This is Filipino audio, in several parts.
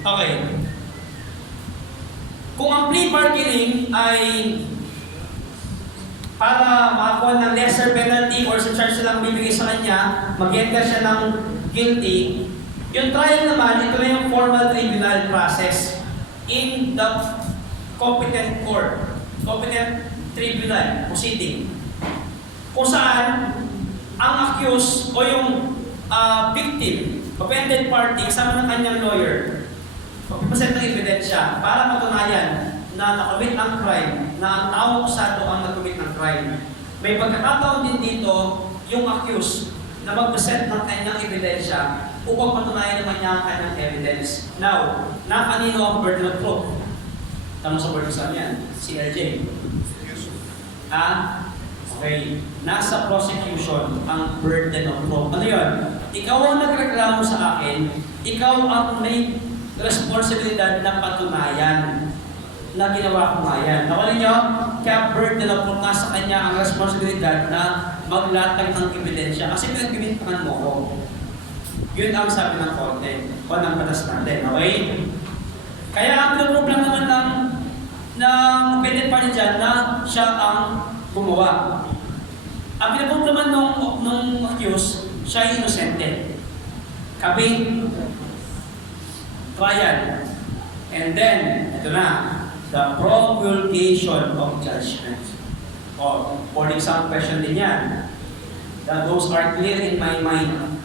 Okay. Kung ang plea bargaining ay para makakuha ng lesser penalty or sa charge lang bibigay sa kanya, mag-enter siya ng guilty, yung trial naman, ito na yung formal tribunal process in the competent court, competent tribunal proceeding. Kung saan, ang accused o yung victim, offended party, kasama ng kanyang lawyer, magpapasent ng ebidensya para matunayan na nakamit ang crime, na ang tao kusado ang nakamit ng crime. May pagkakataon din dito yung accused na magpasent ng kanyang ebidensya upang patunayan naman niya ang kanyang evidence. Now, na kanino ang burden of proof? Tanong sa board exam yan, CLJ. Okay. Nasa prosecution ang burden of proof. Ano yun? Ikaw ang nagreklamo sa akin, ikaw ang may responsibilidad na patunayan na ginawa ko nga yan. Nakuha niyo? Kaya burden of proof, nasa kanya ang responsibilidad na maglatag ng ebidensya kasi pinagbimintangan mo ko. Yun ang sabi ng korte o ng batas natin. Okay? Kaya ang pinag-proof lang naman ng offended party dyan na siya ang gumawa. Ang pinag-proof naman nung accused, siya ay inosente. Kabing trial. And then, ito na, the promulgation of judgment. For example, question din yan. Those are clear in my mind.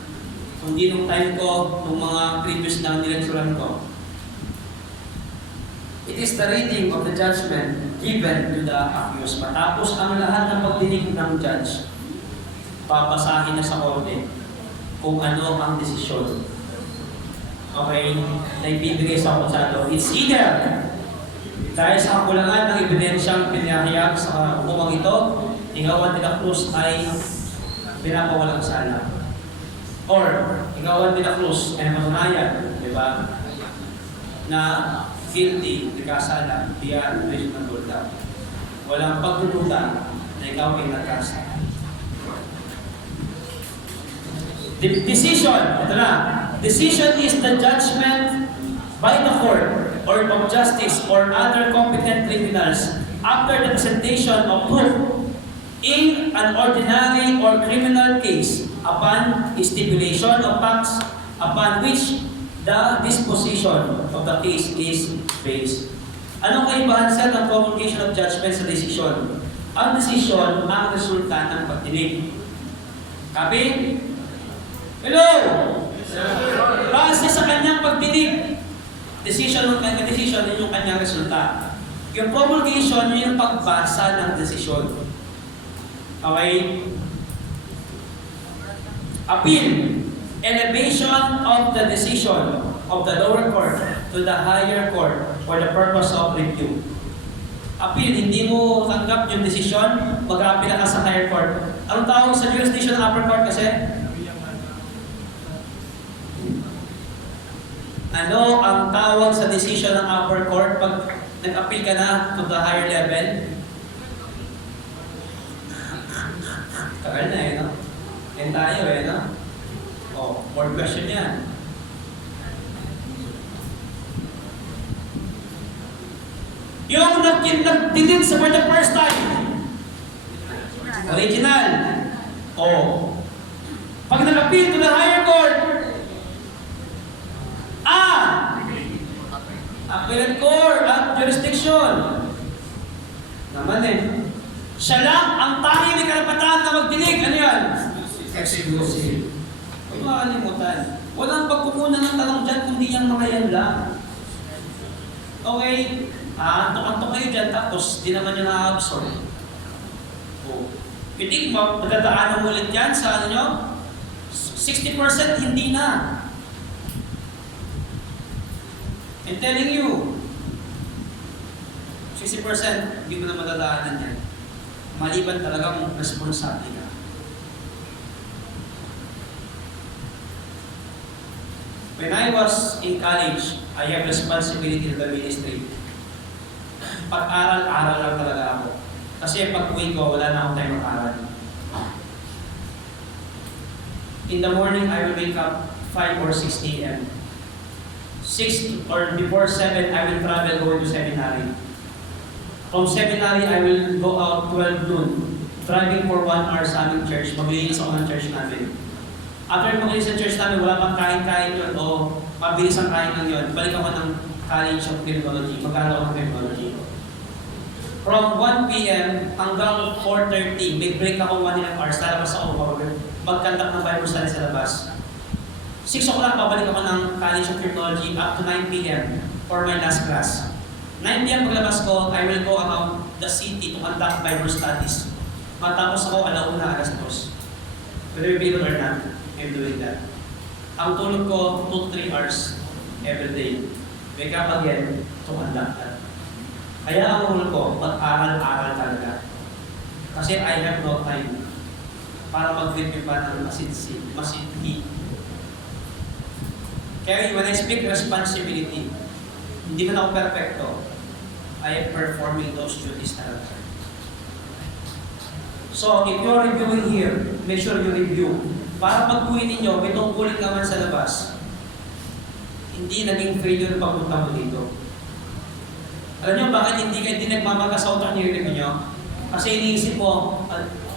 Kundi nung time ko, nung mga previous na nilecturan ko. It is the reading of the judgment given to the accused. Matapos ang lahat ng pagdinig ng judge, papasahin na sa korte kung ano ang desisyon. Okay? Na ibibigay sa akusado. It's either dahil sa kakulangan ng ebidensyang pinahayag sa hukumang ito, Igawan de la Cruz ay pinapawalang sala. Or, Igawan de la Cruz ay matunayan, di ba, na guilty, nagkasala, beyond reasonable doubt. Walang pagdududa na ikaw ay nagkasala. Decision, ito na. Decision is the judgment by the court or of justice or other competent tribunals after the presentation of proof in an ordinary or criminal case upon stipulation of facts upon which the disposition of the case is based. Anong kaibahan sa ng promulgation of judgment sa decision? Ang decision ang resulta ng pagdinig. Copy? Hello? Base sa kanyang pagdinig, decision ng kanyang decision, yun yung kanyang resulta. Yung promulgation, yun yung pagbasa ng desisyon. Okay? Appeal. Elevation of the decision of the lower court to the higher court for the purpose of review. Appeal, hindi mo tanggap yung desisyon, mag-appeal ka sa higher court. Anong tawag sa jurisdiction ng upper court kasi? Ano ang tawag sa decision ng upper court pag nag-appeal ka na to the higher level? Tagal na no? Yan tayo no? Oh, more question yan. Yung nagdinig sa for the first time. Original. Oh. Pag nag-appeal to the higher court, appellate court at jurisdiction. Naman siya lang ang tanging may karapatan na magdinig. Ano yan? Exclusive. Huwag makalimutan. Walang pagkukunan ng tanong dyan kundi yung mga yan lang. Okay? Antok-antok kayo dyan tapos di naman yung na-absorb. Pitik mo, magdadaanan mo ulit yan sa ano nyo? 60% hindi na. I'm telling you, 60% hindi mo na madadaanan yan. Maliban talagang responsable ka. When I was in college, I have responsibility in the ministry. Pag-aral-aral lang talaga ako. Kasi pag-uwi ko, wala na akong time mag-aral. In the morning, I will wake up 5 or 6 a.m. 6 or before 7, I will travel going to seminary. From seminary, I will go out 12 noon, driving for 1 hour sa aming church. Maglinis ako ng church namin. After maglinis sa church namin, wala pang kain-kain yun o mabilis ang kain lang yun. Balik ako ng College of Criminology. Mag-aaral ako ng Criminology. From 1 p.m. hanggang 4:30, may break ako 1.5 hours. Lalabas ako mag-conduct ng Bible study sa labas. 6 o'clock, babalik ako ng College of Criminology up to 9 p.m. for my last class. 9 p.m. paglabas ko, I will go around the city to conduct Bible studies. Matapos ako, 1:00, 2:00. Whether you believe it or not, I'm doing that. Ang tulog ko, 2 to 3 hours every day. Wake up again to conduct that. Kaya ang rule ko, mag-aral-aral talaga. Kasi I have no time para mag-review pa ng masinti. Kaya when I speak responsibility, hindi man ako perfecto, I am performing those duties talaga. So, if you're reviewing here, make sure you review. Para pag-uwi ninyo, may tungkulin ka man sa labas, hindi naging failure pagpunta mo dito. Alam nyo, bakit hindi nagmamagkasaw ang narinig nyo? Kasi iniisip mo,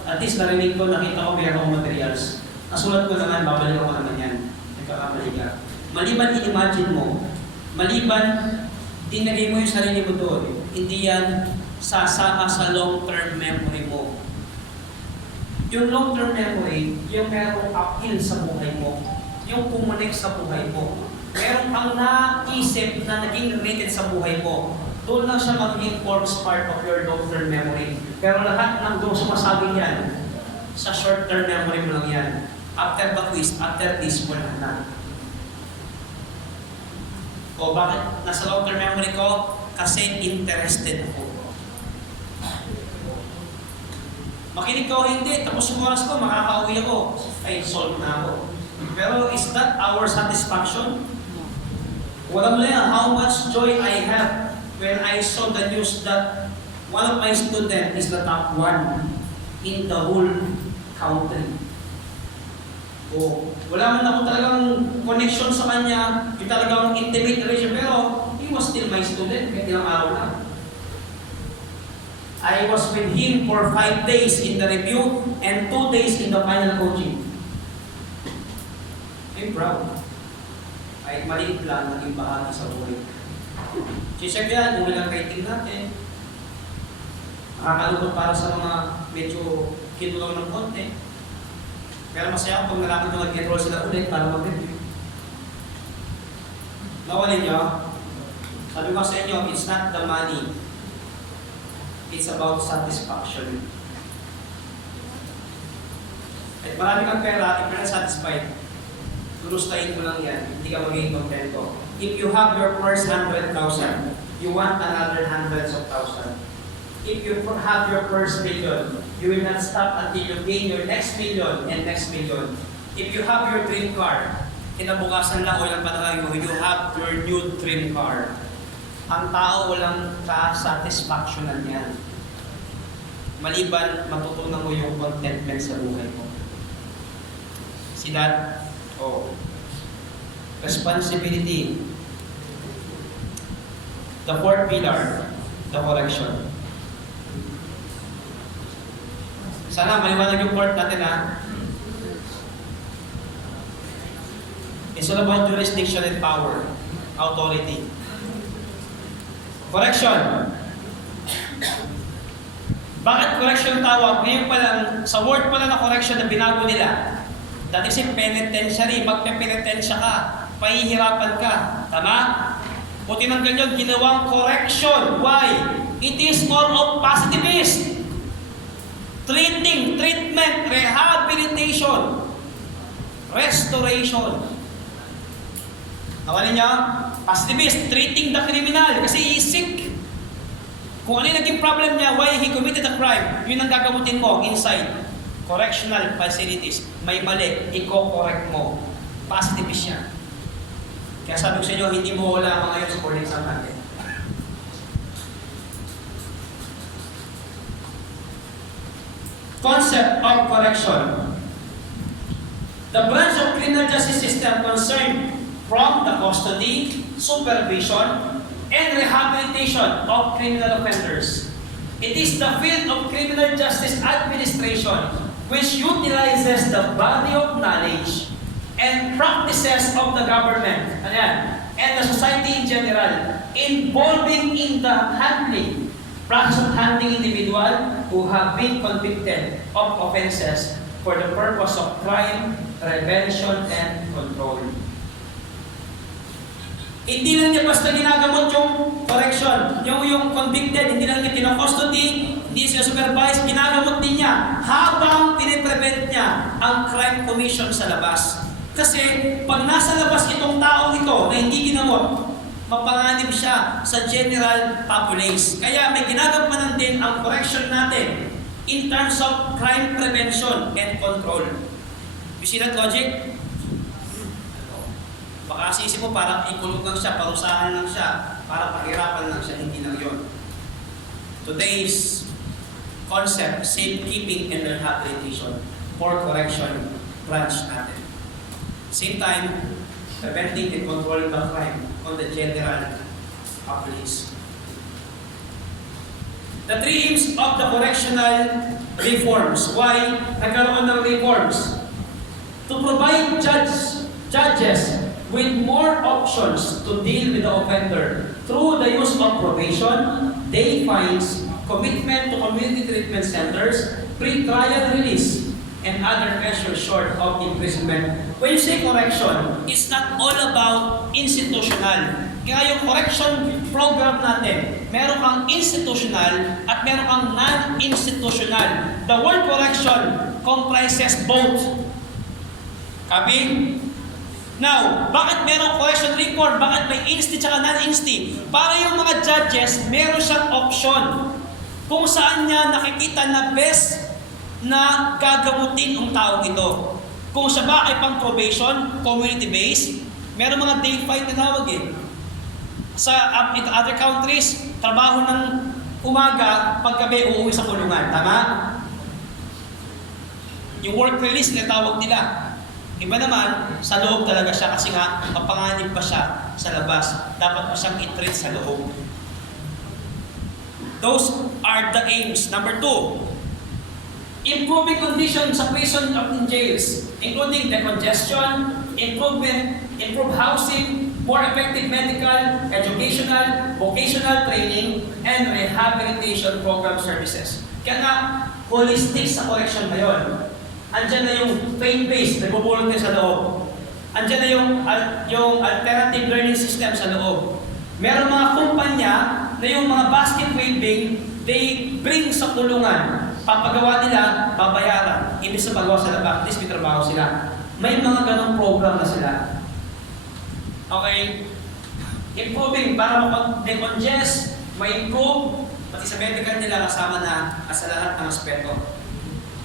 at least narinig ko, nakita ko, meron akong materials. Nasulat ko naman, babalik ako naman yan. Nagkakamali ka. Maliban i-imagine mo, maliban dinagay mo yung sarili mo doon, hindi yan sasama sa long-term memory mo. Yung long-term memory, yung merong appeal sa buhay mo, yung kumunik sa buhay mo, meron kang naisip na naging related sa buhay mo, doon lang siya magiging forms part of your long-term memory. Pero lahat ng doon sumasabing yan, sa short-term memory mo lang yan. After the quiz, after this, wala na. O bakit nasa long-term memory ko? Kasi interested ako. Makinig ka o hindi, tapos yung oras ko, makakauwi ako. Ay, solve na ako. Pero is that our satisfaction? Walang lang how much joy I have when I saw the news that one of my students is the top 1 in the whole country. O, wala man ako talagang connection sa kanya, yung talagang intimate relation, pero he was still my student, kahit ilang araw na. I was with him for 5 days in the review and 2 days in the final coaching. I'm proud. Kahit maliit lang, naging bahagi sa buhay. Siyempre yan, kung ilang rating natin, makakalungkot para sa mga medyo kinulaw ng konti. Pero masaya ako pag nalaman nyo nag-enroll sila ulit para mag-review. Nawalin nyo, sabi ko sa inyo, it's not the money. It's about satisfaction. At marami kang pera, if you're not satisfied, lulustahin mo lang yan, hindi ka magiging kontento. If you have your first 100,000, you want another hundreds of thousands. If you have your first million, you will not stop until you gain your next million and next million. If you have your dream car, kinabukasan lang o ilang panahon you have your new dream car. Ang tao walang ka-satisfactionan yan. Maliban, matutunan mo yung contentment sa buhay mo. See that? Oh. Responsibility. The fourth pillar, the correction. Sana maliwanag yung fourth natin ha. It's all about jurisdiction and power, authority. Correction. Bakit correction tawag? Ngayon pa lang, sa word pa lang na correction na binago nila. Dati si penitentiary, magpe-penitensya ka, pahihirapan ka. Tama? O tinanggal yun, ginawang correction. Why? It is more of positivist. Treating, treatment, rehabilitation, restoration. Nakalin niya? Positivist, treating the criminal kasi he is sick. Kung ano yung naging problem niya, why he committed a crime, yun ang gagamutin mo inside correctional facilities. May mali, i-correct mo. Positivist siya. Kaya sabi ko sa inyo, hindi mo wala mga ngayon sa board exam natin. Concept of correction. The branch of criminal justice system concerned from the custody, supervision, and rehabilitation of criminal offenders. It is the field of criminal justice administration which utilizes the body of knowledge and practices of the government and the society in general, involving in the practice of handling individuals who have been convicted of offenses for the purpose of crime, prevention, and control. Hindi lang niya basta ginagamot yung correction, yung convicted, hindi lang niya kinocustody, hindi siya supervise, ginagamot din niya habang piniprevent niya ang crime commission sa labas. Kasi pag nasa labas itong taong ito na hindi ginamot, mapanganib siya sa general populace. Kaya may ginagampanan din ang correction natin in terms of crime prevention and control. You see that logic? Baka isip mo parang ikulog lang siya, parusahan lang siya, para pahirapan lang siya, hindi lang yun. Today's concept, safekeeping and rehabilitation for correction branch natin. Same time, preventing and controlling the crime on the general populace. The three aims of the correctional reforms. Why nagkaroon ng reforms? To provide judges with more options to deal with the offender through the use of probation, day fines, commitment to community treatment centers, pre-trial release, and other measures short of imprisonment. When you say correction, it's not all about institutional. Kaya yung correction program natin, meron kang institutional at meron kang non-institutional. The word correction comprises both. Copy? Now, bakit merong correction reform? Bakit may insti at non-insti? Para yung mga judges, meron siyang option kung saan niya nakikita na best na gagamutin ang taong ito. Kung siya ba ay pang probation, community-based, meron mga day fine na tawag eh. Sa other countries, trabaho ng umaga, paggabi uuwi sa kulungan. Tama? Yung work release na tawag nila. Iba naman, sa loob talaga siya kasi nga, mapanganib pa siya sa labas. Dapat pa siyang i-treat sa loob. Those are the aims. Number 2, improving conditions sa prison and jails, including decongestion, improved housing, more effective medical, educational, vocational training, and rehabilitation program services. Kaya nga, holistic sa correction na yun. Andiyan na yung faith-based, nagpupulong din sa loob. Andiyan na yung alternative learning system sa loob. Meron mga kumpanya na yung mga basket weaving, they bring sa kulungan. Papagawa nila, babayaran. Ibig sa pagawa sa labas, at least may trabaho sila. May mga ganong program na sila. Okay? Improving, para mapag-decongest, may improve, pati sa medical nila kasama na sa lahat ng aspeto.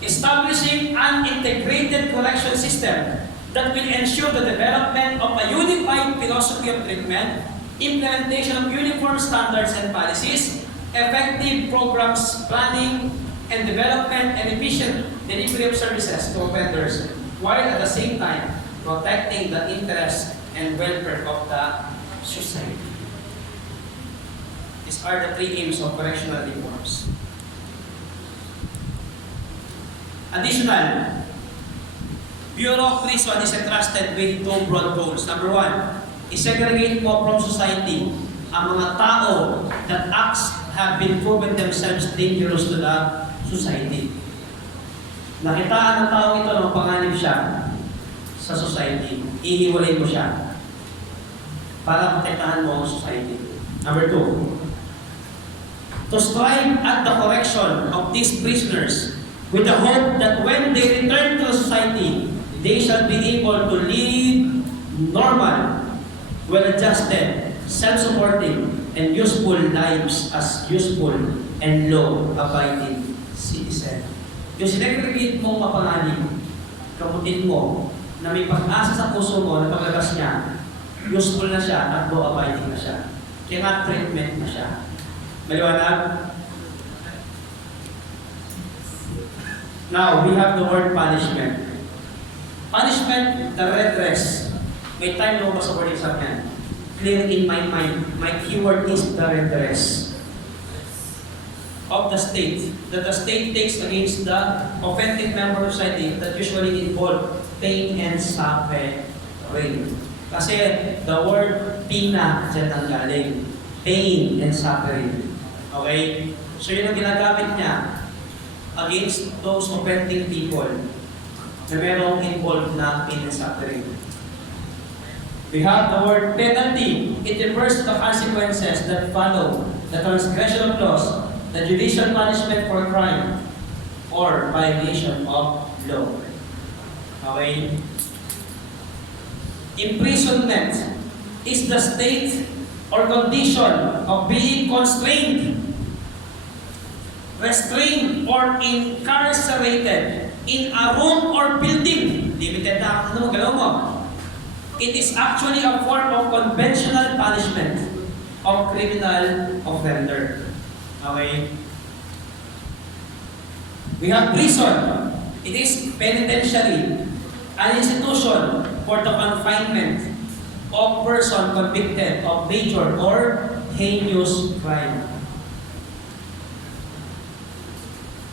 Establishing an integrated correction system that will ensure the development of a unified philosophy of treatment, implementation of uniform standards and policies, effective programs, planning, and development, and efficient delivery of services to offenders, while at the same time protecting the interests and welfare of the society. These are the three aims of correctional reforms. Additional, Bureau of Prison is entrusted with two broad goals. Number 1, isegregate mo from society ang mga tao that acts have been proven themselves dangerous to the society. Nakitaan ng tao ito na panganib siya sa society. Ihiwalay mo siya para protektahan mo ang society. Number 2, to strive at the correction of these prisoners with the hope that when they return to society, they shall be able to live normal, well-adjusted, self-supporting, and useful lives as useful and law-abiding citizen. Yung sinegregate mo mapanganib, kamutin mo na may pag-asa sa puso mo na paglabas niya, useful na siya at law-abiding na siya. Kaya nga treatment na siya. Maliwanag? Now, we have the word punishment. Punishment, the redress May time na sa word exam yan. Clear in my mind, my keyword is the redress of the state that the state takes against the offending member of society that usually involve pain and suffering. Kasi the word pina dyan ang galing. Pain and suffering. Okay? So yun ang ginagamit niya against those offending people na merong involved na pain and suffering. We have the word penalty. It refers to the consequences that follow the transgression of laws, the judicial punishment for crime, or violation of law. Okay? Imprisonment is the state or condition of being constrained, restrained, or incarcerated in a room or building. Limited na ano, galaw mo. It is actually a form of conventional punishment of criminal offender. Okay? We have prison. It is penitentiary, an institution for the confinement of person convicted of major or heinous crime.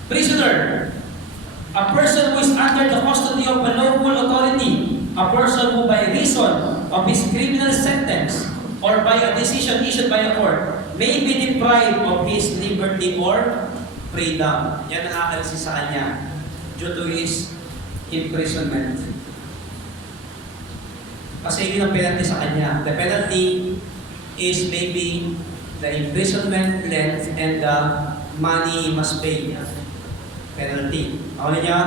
Prisoner, a person who is under the custody of a lawful authority, a person who by reason of his criminal sentence or by a decision issued by a court may be deprived of his liberty or freedom. Yan ang akalisi sa kanya due to his imprisonment. Kasi yun ang penalty sa kanya. The penalty is maybe the imprisonment length and the money must pay. Penalty. Ako niya,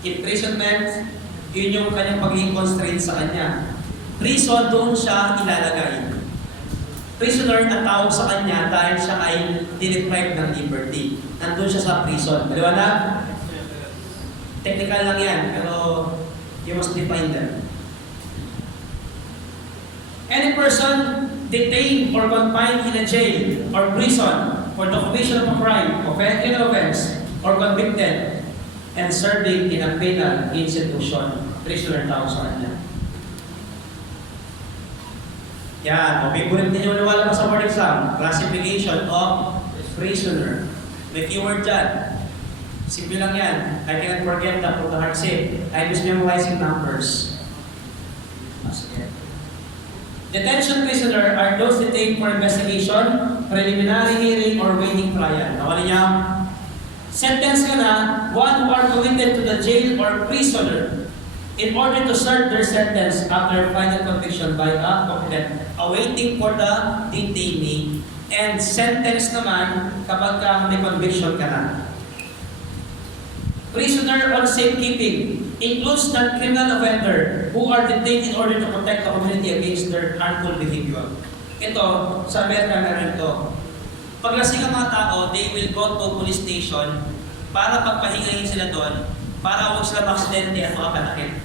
imprisonment, yun yung kanyang pagiging constraint sa kanya. Prison, doon siya ilalagay. Prisoner na tawag sa kanya dahil siya ay deprived ng liberty. Nandun siya sa prison. Maliwanag? Technical lang yan, pero you must define them. Any person detained or confined in a jail or prison for the commission of a crime, criminal offense, or convicted and serving in a penal institution, prisoner tawag sa kanya. Yan, favorite ninyo nawala sa board exam, classification of prisoner. May keyword dyan. Simple lang yan. I cannot forget that from the heart say, I'm just memorizing numbers. Detention prisoner are those detained for investigation, preliminary hearing, or waiting trial. Nawala niya, sentence ka na, one who are committed to the jail or prisoner in order to serve their sentence after final conviction by a competent, awaiting for the detainee, and sentence naman kapag may conviction ka na. Prisoner on safekeeping includes non-criminal offender who are detained in order to protect the community against their harmful behavior. Ito, sa Amerika meron ito. Paglasing ang mga tao, they will go to police station para pagpahingahin sila doon para huwag sila maksidente at makapanakit.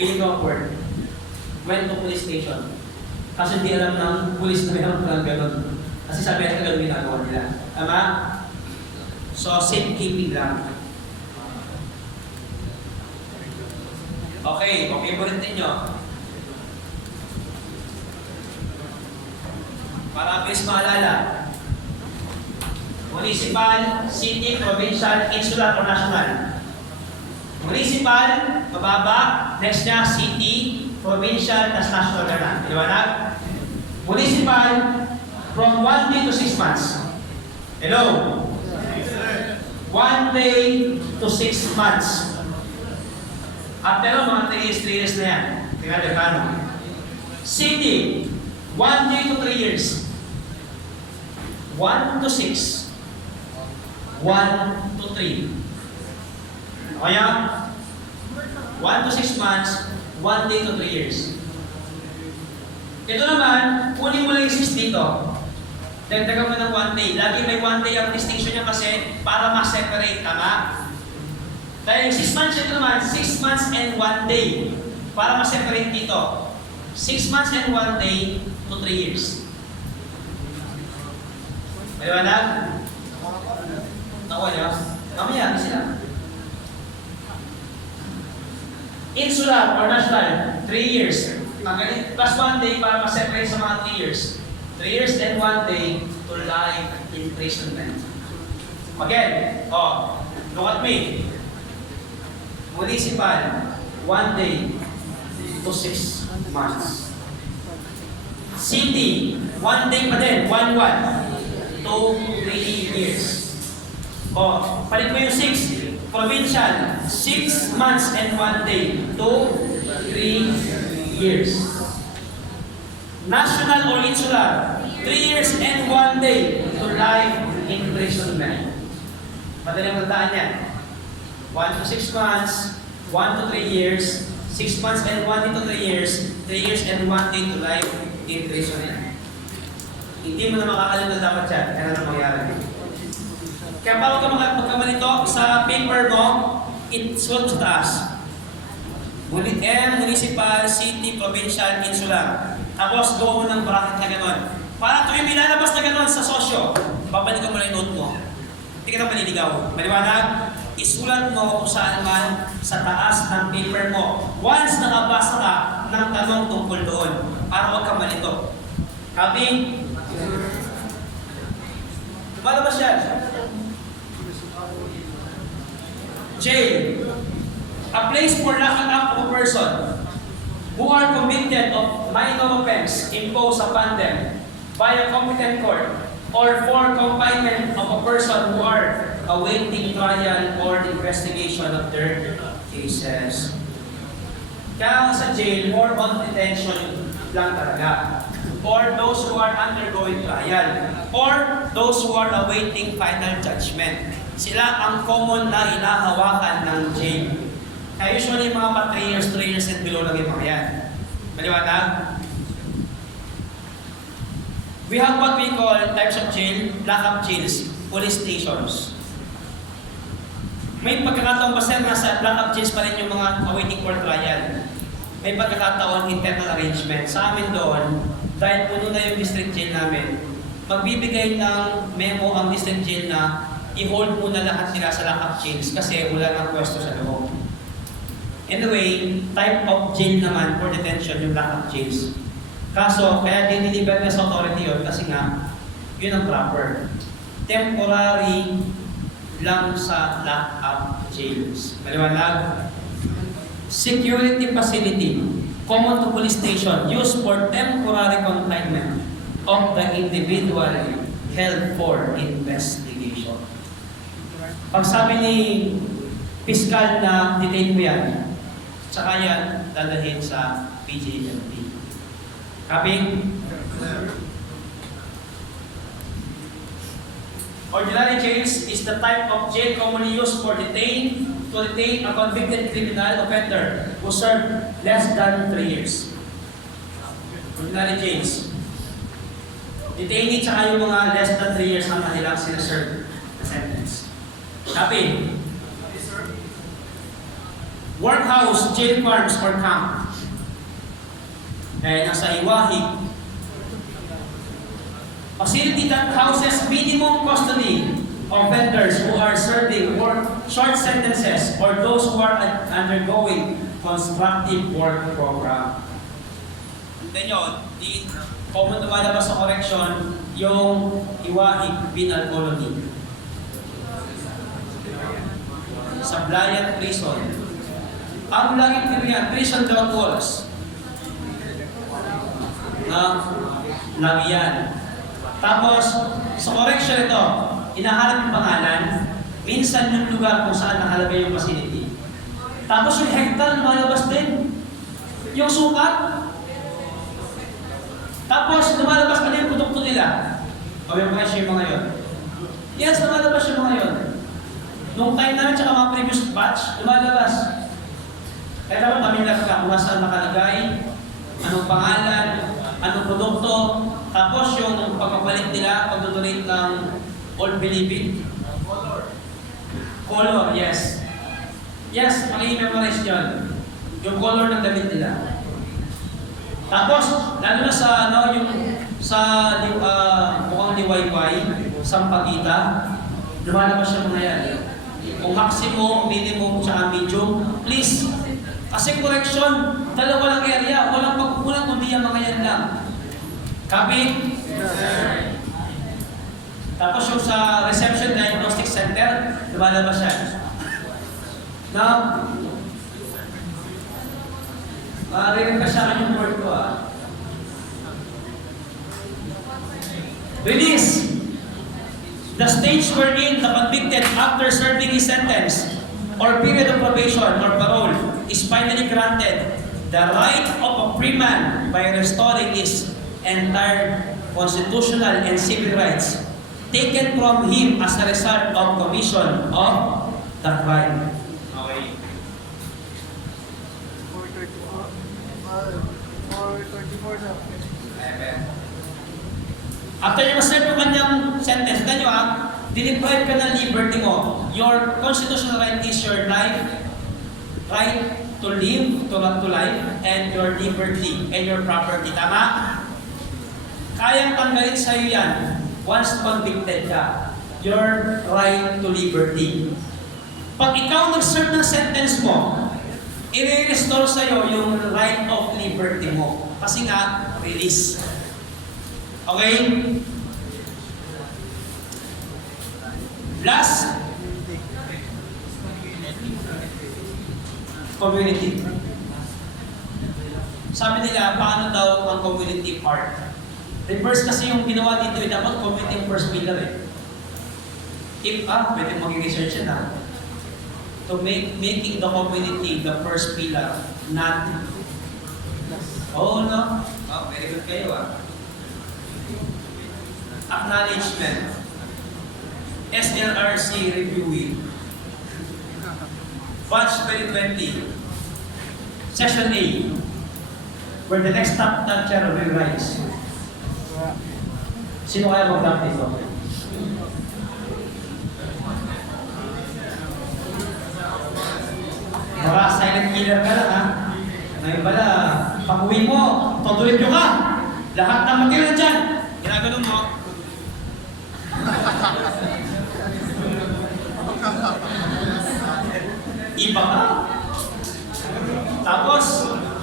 Feeling ko awkward. Went to police station. Kasi hindi alam ng police na mayroon ng gano'n. Kasi sa Amerika gano'n ginagawa nila. Tama? So, safekeeping lang. Okay, favorite ninyo. Para please maalala. Municipal, city, provincial, insular, or national. Municipal, mababa. Next niya, city, provincial, tas national ka na. Liwanag? Municipal, from 1 day to 6 months. Hello? 1 day to 6 months. After mga 3 years na yan. Tingnan niyo paano. City, 1 day to 3 years. 1 to 6. 1 to 3. Kaya, 1 to 6 months, 1 day to 3 years. Ito naman, kunin mo lang yung 6 dito. Dagdagan mo ng 1 day. Lagi may 1 day ang distinction niya kasi para ma-separate, tama? Dahil 6 months ito naman, 6 months and 1 day. Para ma-separate dito. 6 months and 1 day to 3 years. Maliwanag? Nakuha niyo? Mamaya, sila. Insular or national, 3 years. Plus 1 day para ma-separate sa mga 3 years. 3 years and 1 day to life imprisonment. Again, look at me. Municipal, 1 day to 6 months. City, 1 day pa din, 1 to 3 years. Palit mo yung 6. Provincial, 6 months and 1 day to 3 years. National or insular, 3 years and 1 day to life imprisonment. Madaling magdaan yan. 1 to 6 months, 1 to 3 years, 6 months and 1 day to 3 years, 3 years and 1 day to life imprisonment. Hindi mo na makakalimutan dapat yan. Kaya na mangyari. Kaya bago ka magkamalito sa paper mo, isulat sa taas. Municipal, city, provincial, insular. Tapos gawa mo ng bracket na gano'n. Para tuwing may lalabas na gano'n sa sosyo, babalik mo na yung note mo. Hindi ka na maliligaw. Maliwanag? Isulat mo kung saan man sa taas ng paper mo. Once nakabasa ka ng tanong tungkol doon, para huwag ka malito. Copy? Lumalabas yan. Jail. A place for locking up of a person who are convicted of minor offense imposed upon them by a competent court, or for confinement of a person who are awaiting trial or investigation of their cases. Kaya sa jail, more on detention lang talaga. Or those who are undergoing trial, or those who are awaiting final judgment. Sila ang common na hinahawakan ng jail. Kaya usually mga 3 years and below lang yung mga yan. Maliwanag? We have what we call types of jail, lock-up jails, police stations. May pagkakataon ba sir na sa lock-up jails pa rin yung mga awaiting court trial? May pagkakataon internal arrangement. Sa amin doon, dahil puno na yung district jail namin, magbibigay ng memo ang district jail na i-hold muna lahat sila sa lock-up jails kasi wala nang pwesto sa loob. Anyway, type of jail naman for detention yung lock-up jails. Kaso, kaya diniliver na sa authority yun kasi nga, yun ang proper. Temporary lang sa lock-up jails. Maliwanag? Security facility, common to police station, used for temporary confinement of the individual held for investigation. Pag sabi ni Piskal na detain mo yan, tsaka yan dadahin sa PJLP. Copy? Ordinary jails is the type of jail commonly used to detain a convicted criminal offender who served less than 3 years. Ordinary jails. Detainee tsaka yung mga less than 3 years ang kanilang sinaserve na sentence. Copy? Workhouse, jail farms, or camp. Nasa Iwahig. Facility that houses minimum custody offenders who are serving short sentences or those who are undergoing constructive work program. Then yun, di common lumalabas sa correction yung Iwahig Penal Colony. Sablayan Prison. Ang laging prison without walls. Lagi yan. Tapos, sa correction ito, inaharap yung pangalan, minsan yung lugar kung saan nakalagay yung facility. Tapos yung hektar lumalabas din. Yung sukat. Tapos lumalabas pa din yung produkto nila. O yung presyo yung mga yun. Yes, lumalabas yung mga yun. Nung time namin tsaka mga previous batch, lumalabas. Kaya dapat pamilyar ka kung saan nakalagay, anong pangalan, anong produkto, tapos yung pagpapalit nila, pagdodonate ng all believe it. Color, yes. Yes, mag-i-memorize yun. Yung color ng damit nila. Tapos, lalo na sa, yung sa mukhang liwayway, sampagita, lumalabas yung mga yan. Kung maximum, minimum, tsaka medium, please. Kasi correction, 3 dalawa lang area, walang pagkukulang kundi ang mga yan lang. Copy? Tapos yung sa Reception Diagnostic Center, lumalabas yan. Now, marinig ka siya yung word ko Release. The stage wherein the convicted after serving his sentence or period of probation or parole is finally granted the right of a free man by restoring his entire constitutional and civil rights taken from him as a result of commission of the crime. Okay. 434 na. After you serve yung kanyang sentence, ganyo diniprive ka ng liberty mo. Your constitutional right is your life, right to live, to life, and your liberty, and your property. Tama? Kayang tanggalin sa'yo yan once convicted ka. Your right to liberty. Pag ikaw nag-serve ng sentence mo, i-restore sa'yo yung right of liberty mo. Kasi nga, release. Okay? Last, community. Sabi nila, paano daw ang community part? Reverse kasi yung ginawa dito, dapat community yung first pillar If, pwede mag-research yan to making the community the first pillar, not... Oh, no? Oh, very good kayo Acknowledgement. SLRC reviewing. Batch 2020. Session A. Where the next top chair will rise. Sino kaya mag-top dito? Baka silent killer ka lang Ngayon pala, pag-uwi mo, tutuloy nyo ka. Lahat ng material dyan. Ginaganon mo. Iba ka. Tapos,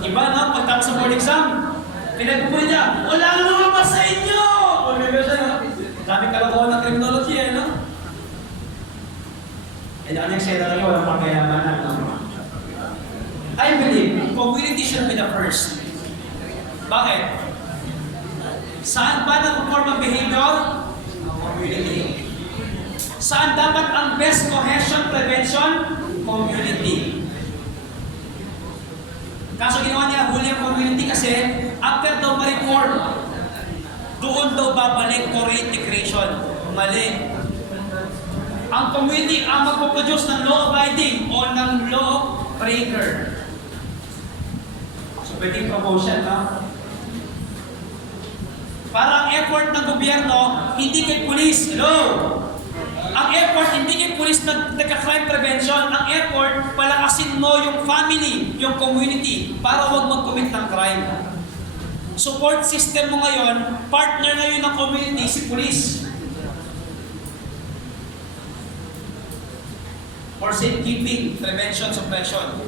iba pagtapos sa board exam, pinagpupunin niya, wala naman pa sa inyo! Daming kalokohan ng criminology kanyang seta kayo, walang pagkayamanan. I believe, community should be the first. Bakit? Saan ba nag-form ang behavior? Community. Saan dapat ang best cohesion prevention? Community. Kaso ginawa niya huli ang community kasi after daw ma-reform, doon daw babalik for reintegration. Mali. Ang community ang magpo-produce ng law-abiding o ng law-breaker. So, pwedeng promotion, Parang effort ng gobyerno, hindi kay police. Hello? Ang effort, hindi kay police nagka-crime prevention. Ang effort, palakasin mo yung family, yung community, para huwag mag-commit ng crime. Support system mo ngayon, partner ngayon ng community, si police. Or safekeeping, prevention, suppression.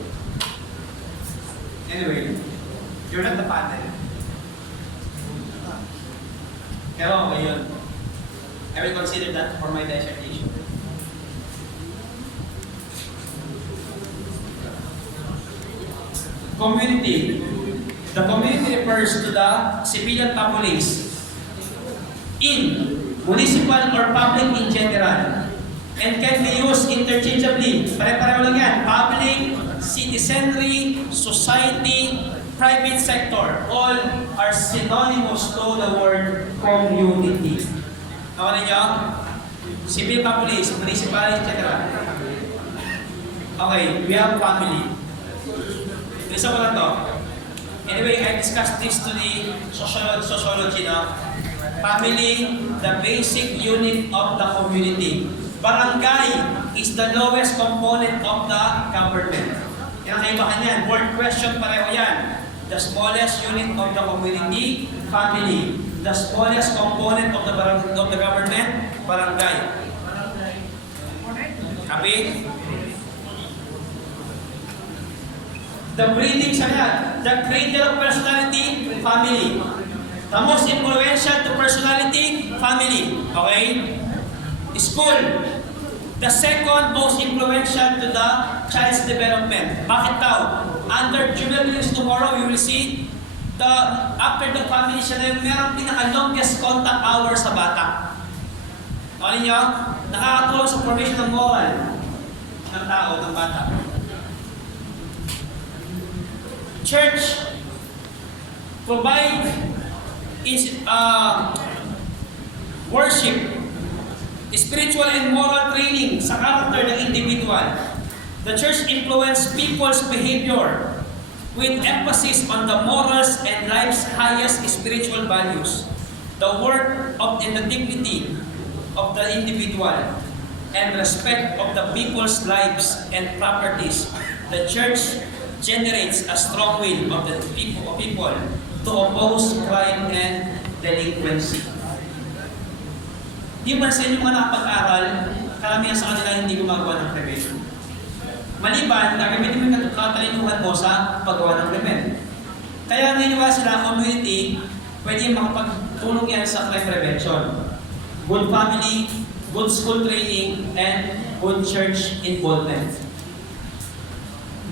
Anyway, you're not the panel. Pero okay yun. I will consider that for my dissertation. Community. The community refers to the civilian populace in municipal or public in general and can be used interchangeably. Pare-pareho lang yan. Public, citizenry, society, private sector, all are synonymous to the word community. Nakuha niyo? Civil populace, municipal, etc. Okay, we have family. Isa ko lang to. Anyway, I discussed this to the sociology na. Family, the basic unit of the community. Barangay is the lowest component of the government. Yan ang kaibahan yan. Word question pareho yan. The smallest unit of the community, family. The smallest component of the government, barangay. Copy? The breeding sa yan. The cradle of personality, family. The most influential to personality, family. Okay? School. The second most influential to the child's development. Bakit daw? Under juvenile news tomorrow, you will see after the family siya na yung merong pinaka-longest contact hour sa bata. Ano niyo? Nakakatulong sa formation ng moral ng tao, ng bata. Church provide worship, spiritual and moral training sa character ng individual. The church influence people's behavior with emphasis on the morals and life's highest spiritual values, the worth of and the dignity of the individual, and respect of the people's lives and properties. The church generates a strong will of the people to oppose crime and delinquency. Di ba sa inyong mga nakapag-aral, karamihan sa kanila hindi gumagawa ng krimen? Maliban, gagamitin mo yung katalinuhan mo sa paggawa ng krimen. Kaya naniniwala sila, community, pwede makapagtulong yan sa crime prevention. Good family, good school training, and good church involvement.